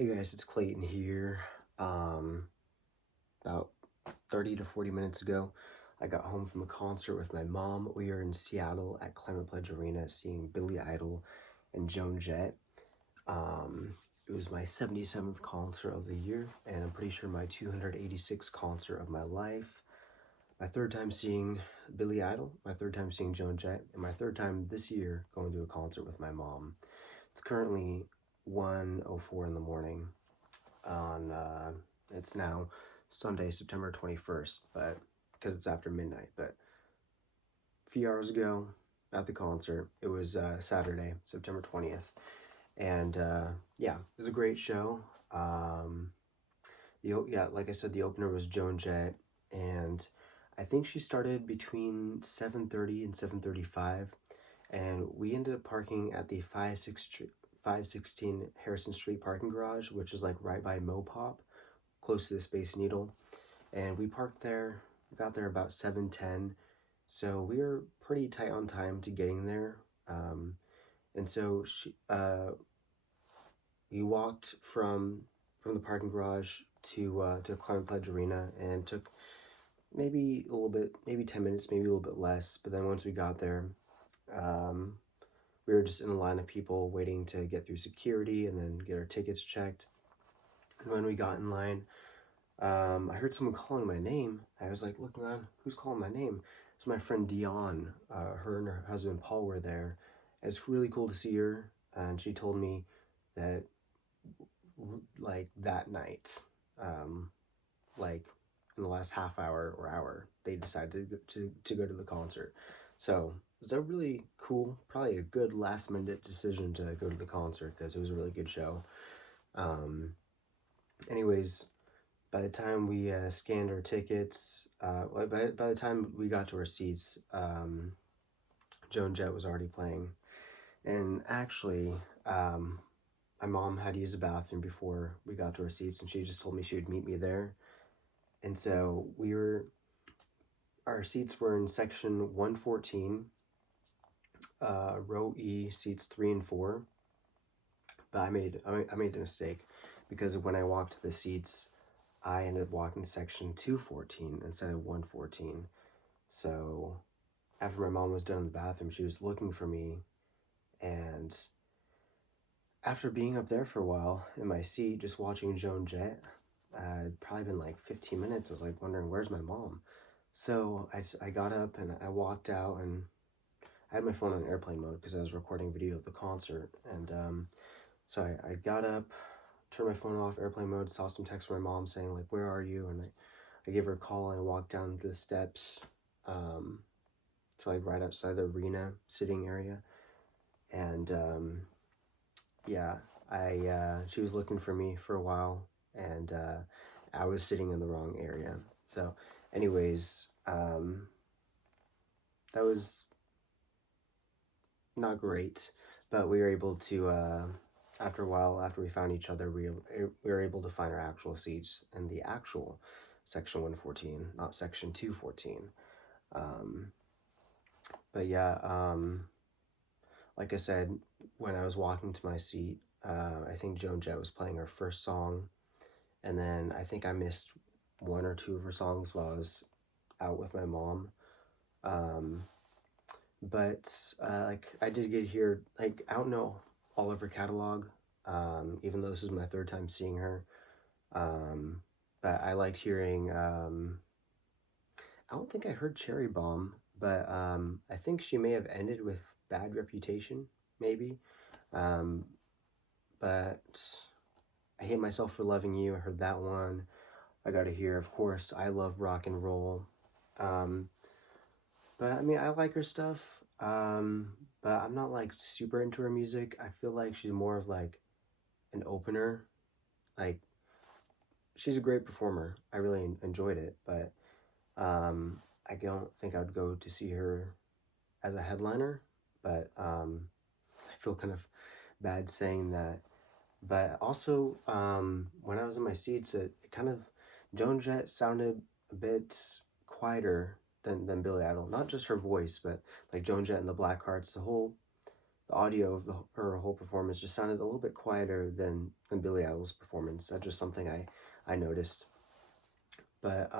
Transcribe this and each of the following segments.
Hey guys, it's Clayton here. About 30 to 40 minutes ago, I got home from a concert with my mom. We were in Seattle at Climate Pledge Arena seeing Billy Idol and Joan Jett. Um, it was my 77th concert of the year, and I'm pretty sure my 286th concert of my life. My third time seeing Billy Idol, my third time seeing Joan Jett, and my third time this year going to a concert with my mom. It's currently 1:04 in the morning on it's now Sunday, September 21st, but because it's after midnight. But a few hours ago at the concert, it was Saturday, September 20th, and yeah, it was a great show. Yeah, like I said, the opener was Joan Jett, and I think she started between 7:30 and 7:35, and we ended up parking at the 516 Harrison Street parking garage, which is like right by Mopop, close to the Space Needle. And we parked there, got there about 7:10, so we were pretty tight on time to getting there. And so we walked from the parking garage to Climate Pledge Arena, and took maybe a little bit, maybe 10 minutes, maybe a little bit less. But then once we got there, um, we were just in a line of people waiting to get through security and then get our tickets checked. And when we got in line, I heard someone calling my name. I was like looking around, who's calling my name? It's my friend Dion. Her and her husband Paul were there. And it's really cool to see her. And she told me that like that night, um, like in the last half hour or hour, they decided to go to the concert. So it was a really cool, probably a good last minute decision to go to the concert because it was a really good show. Um, anyways, by the time we scanned our tickets, by the time we got to our seats, Joan Jett was already playing. And actually, um, my mom had to use the bathroom before we got to our seats, and she just told me she would meet me there. And so our seats were in section 114, row E, seats 3 and 4. But I made a mistake because when I walked to the seats, I ended up walking to section 214 instead of 114. So after my mom was done in the bathroom, she was looking for me, and after being up there for a while in my seat, just watching Joan Jett, it'd probably been like 15 minutes. I was like wondering, where's my mom? So I got up and I walked out, and I had my phone on airplane mode because I was recording video of the concert. And so I got up, turned my phone off airplane mode, saw some text from my mom saying like, where are you? And I gave her a call, and I walked down the steps um, to like right outside the arena sitting area. And yeah, she was looking for me for a while, and I was sitting in the wrong area. So anyways, that was not great, but we were able to after a while, after we found each other, we were able to find our actual seats in the actual section 114, not section 214. um, but yeah, like I said, when I was walking to my seat, I think Joan Jett was playing her first song, and then I think I missed one or two of her songs while I was out with my mom. Um, but like I did get here, like I don't know all of her catalog, even though this is my third time seeing her. Um, but I liked hearing. I don't think I heard Cherry Bomb, but I think she may have ended with Bad Reputation, maybe. Um, but I Hate Myself for Loving You. I heard that one. I got to hear, of course, I Love Rock and Roll. Um, but I mean, I like her stuff. But I'm not like super into her music. I feel like she's more of like an opener. Like she's a great performer. I really enjoyed it, but I don't think I would go to see her as a headliner. But I feel kind of bad saying that. But also, when I was in my seats, it kind of Joan Jett sounded a bit quieter than Billy Idol. Not just her voice, but like Joan Jett and the Blackhearts, the whole the audio of her whole performance just sounded a little bit quieter than Billy Idol's performance. That's just something I noticed. But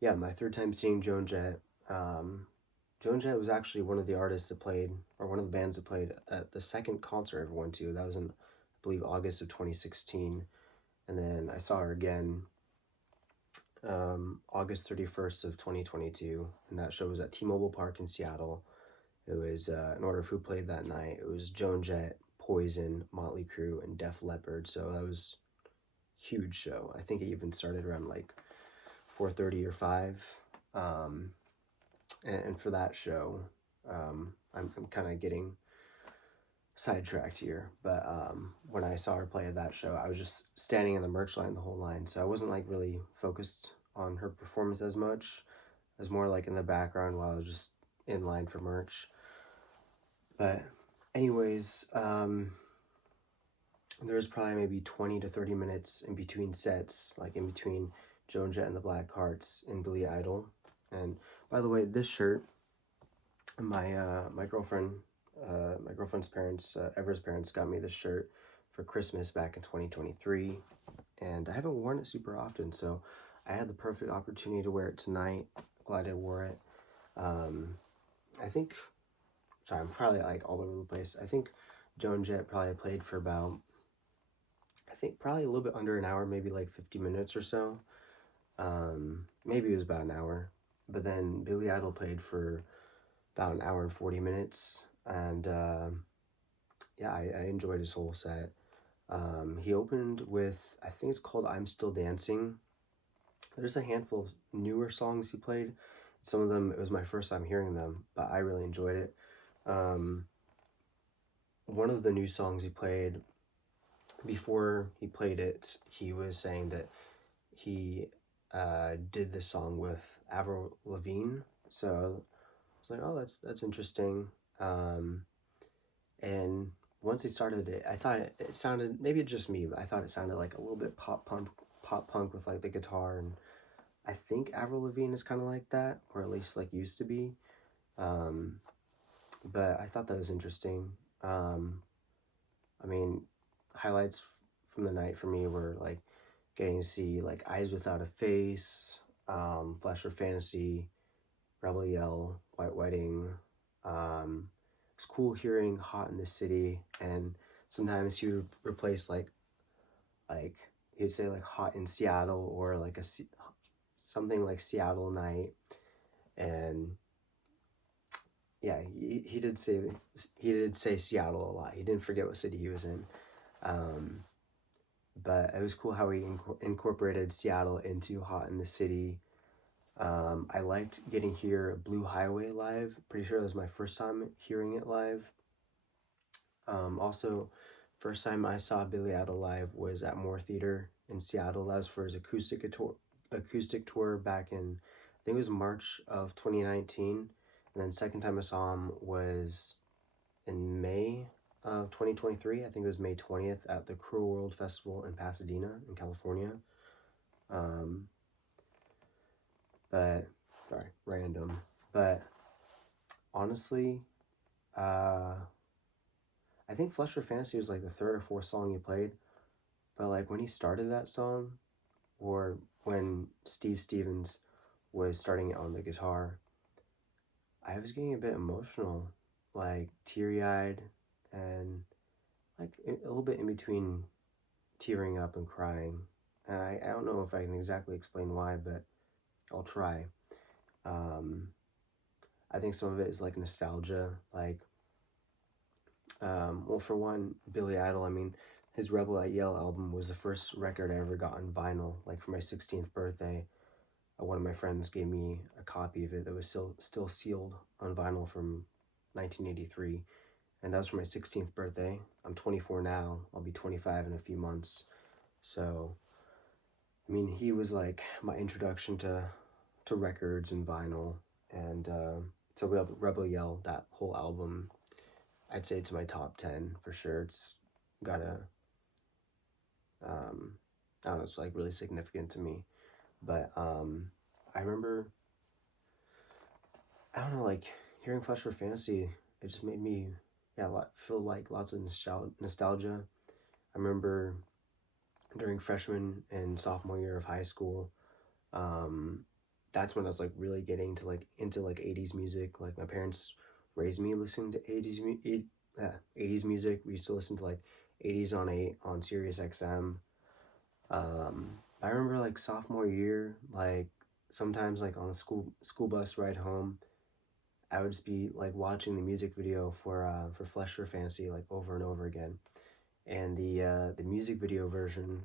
yeah, my third time seeing Joan Jett. Joan Jett was actually one of the artists that played, or one of the bands that played at the second concert I ever went to. That was in, I believe, August of 2016. And then I saw her again August 31st of 2022. And that show was at T-Mobile Park in Seattle. It was, in order of who played that night, it was Joan Jett, Poison, Motley Crue, and Def Leppard. So that was a huge show. I think it even started around like 4:30 or 5. And for that show, I'm kind of getting sidetracked here, but when I saw her play at that show, I was just standing in the merch line the whole line, so I wasn't like really focused on her performance as much. I was more like in the background while I was just in line for merch. But anyways, there was probably maybe 20 to 30 minutes in between sets, like in between Joan Jett and the Blackhearts and Billy Idol. And by the way, this shirt, my girlfriend's parents, Ever's parents, got me this shirt for Christmas back in 2023, and I haven't worn it super often, so I had the perfect opportunity to wear it tonight. Glad I wore it. I think, sorry, I'm probably like all over the place. I think Joan Jett probably played for about, I think probably a little bit under an hour, maybe like 50 minutes or so. Maybe it was about an hour. But then Billy Idol played for about an hour and 40 minutes. And yeah, I enjoyed his whole set. He opened with, I think it's called I'm Still Dancing. There's a handful of newer songs he played. Some of them, it was my first time hearing them, but I really enjoyed it. One of the new songs he played, before he played it, he was saying that he did this song with Avril Lavigne. So I was like, oh, that's interesting. And once he started it, I thought it sounded, maybe it's just me, but I thought it sounded like a little bit pop punk with like the guitar. And I think Avril Lavigne is kind of like that, or at least like used to be. But I thought that was interesting. I mean, highlights from the night for me were like getting to see like Eyes Without a Face, Flash for Fantasy, Rebel Yell, White Wedding. It's cool hearing Hot in the City, and sometimes he would replace like he'd say like Hot in Seattle, or like something like Seattle Night. And yeah, he did say Seattle a lot. He didn't forget what city he was in. But it was cool how he incorporated Seattle into Hot in the City. I liked getting here Blue Highway live. Pretty sure that was my first time hearing it live. Also, first time I saw Billy Idol live was at Moore Theater in Seattle. That was for his acoustic tour back in, I think it was March of 2019. And then second time I saw him was in May of 2023. I think it was May 20th at the Cruel World Festival in Pasadena in California. But sorry, random. But honestly, I think Flesh for Fantasy was like the third or fourth song he played. But like when he started that song, or when Steve Stevens was starting it on the guitar, I was getting a bit emotional, like teary-eyed, and like a little bit in between tearing up and crying. And I don't know if I can exactly explain why, but I'll try. I think some of it is like nostalgia, like, well, for one, Billy Idol, I mean, his Rebel Yell album was the first record I ever got on vinyl. Like for my 16th birthday, one of my friends gave me a copy of it that was still sealed on vinyl from 1983. And that was for my 16th birthday. I'm 24 now. I'll be 25 in a few months. So, I mean, he was like my introduction to records and vinyl. And so Rebel Yell, that whole album, I'd say it's my top 10 for sure. It's got a, I don't know, it's like really significant to me. But I remember, I don't know, like hearing Flesh for Fantasy, it just made me, yeah, feel like lots of nostalgia. I remember during freshman and sophomore year of high school, um, that's when I was like really getting to like into like 80s music. Like my parents raised me listening to 80s music. We used to listen to like 80s on Sirius XM. I remember like sophomore year, like sometimes like on the school bus ride home, I would just be like watching the music video for Flesh for Fantasy like over and over again. And the music video version,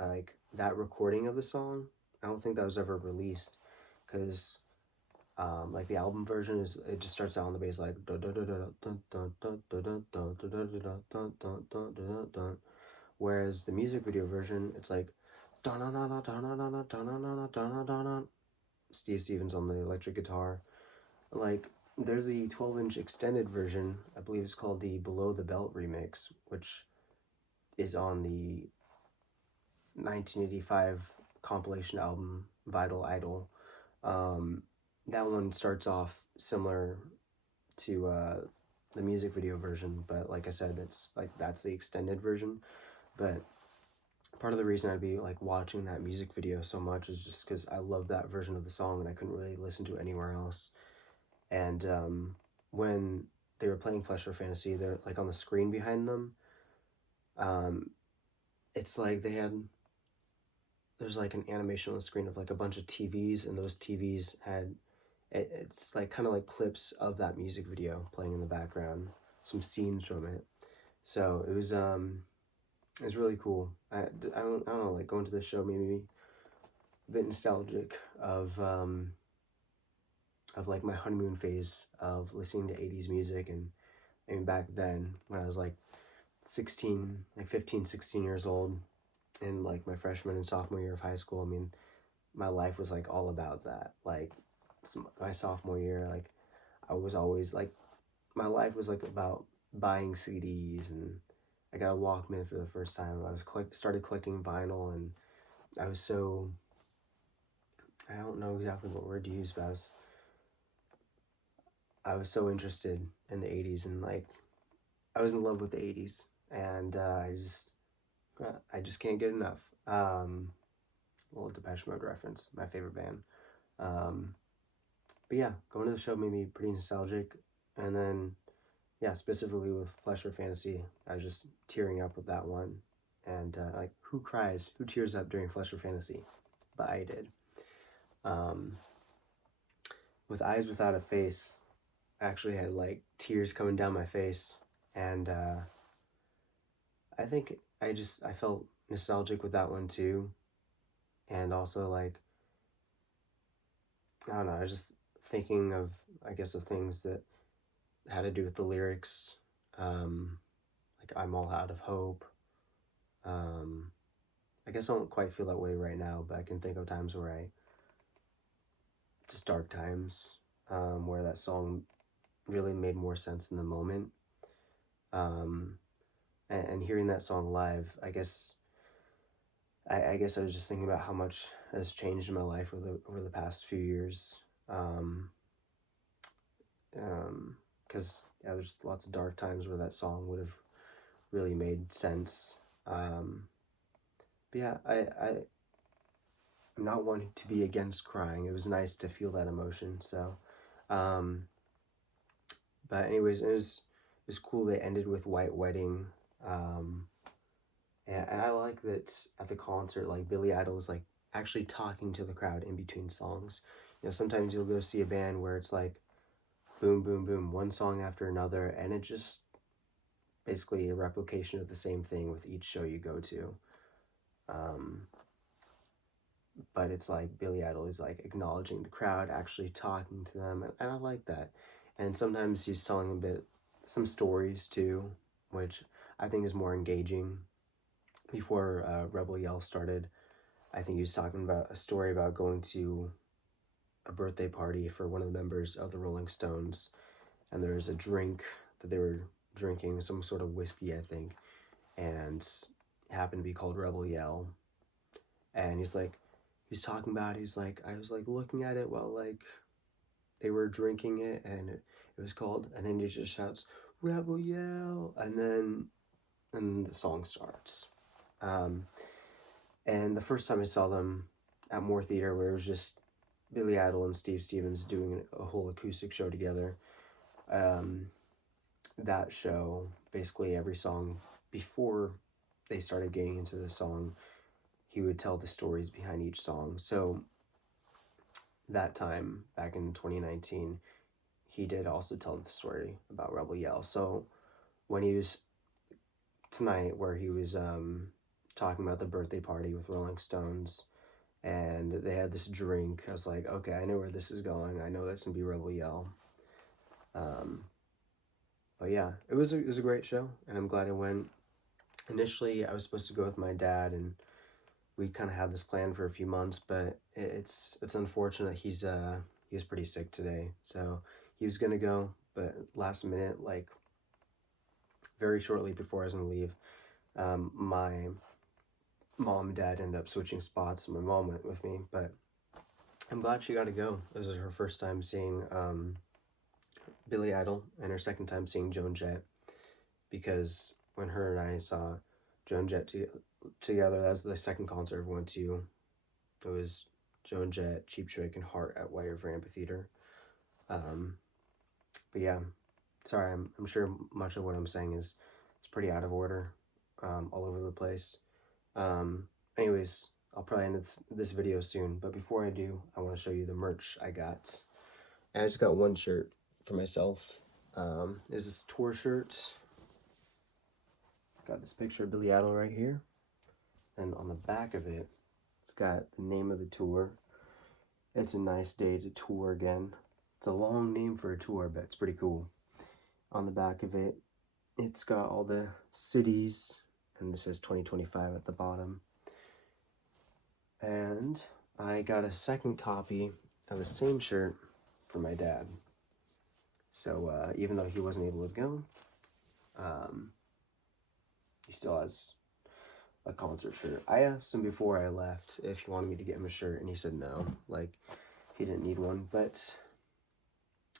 like that recording of the song, I don't think that was ever released, because like the album version is, it just starts out on the bass like whereas the music video version, it's like Steve Stevens on the electric guitar. Like there's the 12-inch extended version, I believe it's called the Below the Belt remix, which is on the 1985 compilation album Vital Idol. That one starts off similar to the music video version, but like I said, that's the extended version. But part of the reason I'd be like watching that music video so much is just because I love that version of the song and I couldn't really listen to it anywhere else. And when they were playing Flesh for Fantasy, they're like on the screen behind them. It's like there's like an animation on the screen of like a bunch of TVs, and those TVs had it's like kind of like clips of that music video playing in the background, some scenes from it. So it was really cool. I don't know, like going to the show made me a bit nostalgic of like my honeymoon phase of listening to 80s music. And I mean back then when I was like 16, like 15, 16 years old, in like my freshman and sophomore year of high school, I mean my life was like all about that. Like my sophomore year, like I was always like, my life was like about buying CDs, and I got a Walkman for the first time. I was started collecting vinyl, and I was so, I don't know exactly what word to use, but I was so interested in the 80s, and like I was in love with the 80s, and I just can't get enough. A little Depeche Mode reference, my favorite band. Um, but yeah, going to the show made me pretty nostalgic, and then yeah, specifically with Flesh for Fantasy, I was just tearing up with that one. And like, who tears up during Flesh for Fantasy? But I did. Um, with Eyes Without a Face, I actually had like tears coming down my face, and I think I felt nostalgic with that one too, and also like, I don't know, I was just thinking of, I guess, of things that had to do with the lyrics, like I'm all out of hope. Um, I guess I don't quite feel that way right now, but I can think of times where just dark times, where that song really made more sense in the moment. Um, and hearing that song live, I guess I was just thinking about how much has changed in my life over the past few years. Um, because yeah, there's lots of dark times where that song would have really made sense. But yeah, I'm not one to be against crying. It was nice to feel that emotion. So, um, but anyways, it was cool. They ended with White Wedding, um, and I like that at the concert, like Billy Idol is like actually talking to the crowd in between songs. You know, sometimes you'll go see a band where it's like boom, boom, boom, one song after another, and it just basically a replication of the same thing with each show you go to. Um, but it's like Billy Idol is like acknowledging the crowd, actually talking to them, and I like that. And sometimes he's telling a bit some stories too, which I think is more engaging. Before Rebel Yell started, I think he was talking about a story about going to a birthday party for one of the members of the Rolling Stones, and there was a drink that they were drinking, some sort of whiskey, I think, and it happened to be called Rebel Yell. And he's talking about it, he's like, I was like looking at it while like they were drinking it, and it it was called, and then he just shouts "Rebel Yell," and then the song starts. And the first time I saw them at Moore Theater, where it was just Billy Idol and Steve Stevens doing a whole acoustic show together. That show, basically every song before they started getting into the song, he would tell the stories behind each song. So that time, back in 2019, he did also tell the story about Rebel Yell. So when he was tonight, where he was talking about the birthday party with Rolling Stones, and they had this drink, I was like, okay, I know where this is going. I know that's gonna be Rebel Yell. But yeah, it was a great show, and I'm glad I went. Initially, I was supposed to go with my dad, and we kind of had this plan for a few months, but it's unfortunate. He was pretty sick today, so he was gonna go, but last minute, like very shortly before I was gonna leave, my mom and dad ended up switching spots, and my mom went with me. But I'm glad she got to go. This is her first time seeing Billy Idol, and her second time seeing Joan Jett, because when her and I saw Joan Jett together, that was the second concert we went to. It was Joan Jett, Cheap Trick, and Heart at White River Amphitheater. But yeah, sorry, I'm sure much of what I'm saying is pretty out of order, all over the place. Anyways, I'll probably end this video soon, but before I do, I want to show you the merch I got. And I just got one shirt for myself. Is this tour shirt. Got this picture of Billy Idol right here. And on the back of it, it's got the name of the tour. It's a nice day to tour again. It's a long name for a tour, but it's pretty cool. On the back of it, it's got all the cities, and it says 2025 at the bottom. And I got a second copy of the same shirt for my dad. So even though he wasn't able to go, he still has a concert shirt. I asked him before I left if he wanted me to get him a shirt, and he said no, like he didn't need one, but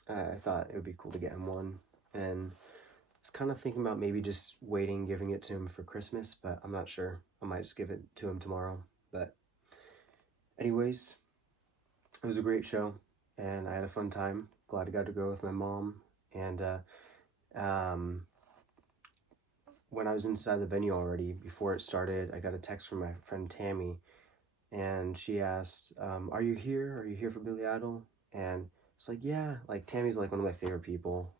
I thought it would be cool to get him one. And I was kind of thinking about maybe just waiting, giving it to him for Christmas, but I'm not sure. I might just give it to him tomorrow. But anyways, it was a great show, and I had a fun time. Glad I got to go with my mom. And when I was inside the venue already, before it started, I got a text from my friend Tammy, and she asked, are you here? Are you here for Billy Idol? And it's like, yeah, like Tammy's like one of my favorite people.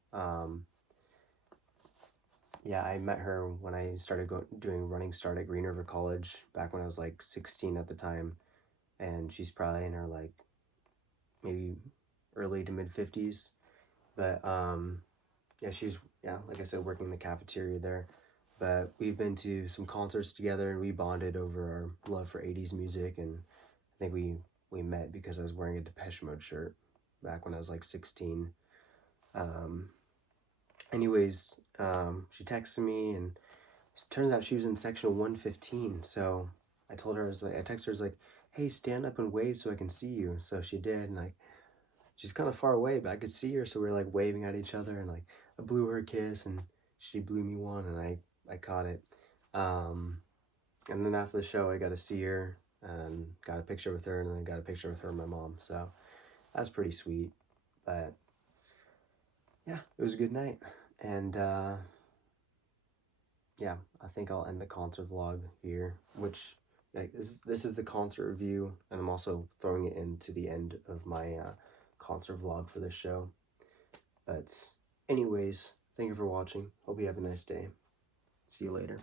Yeah, I met her when I started doing running start at Green River College back when I was like 16 at the time, and she's probably in her like maybe early to mid 50s. But yeah, she's, yeah, like I said, working in the cafeteria there. But we've been to some concerts together, and we bonded over our love for 80s music. And I think we met because I was wearing a Depeche Mode shirt back when I was like 16. Anyways, she texted me, and it turns out she was in section 115. So I told her, I texted her, I was like, hey, stand up and wave so I can see you. So she did, and like, she's kind of far away, but I could see her, so we were like waving at each other, and like I blew her a kiss, and she blew me one, and I caught it. And then after the show, I got to see her and got a picture with her, and then got a picture with her and my mom. So that's pretty sweet. But yeah, it was a good night. And yeah, I think I'll end the concert vlog here, which like this is the concert review, and I'm also throwing it into the end of my concert vlog for this show. But anyways, thank you for watching. Hope you have a nice day. See you later.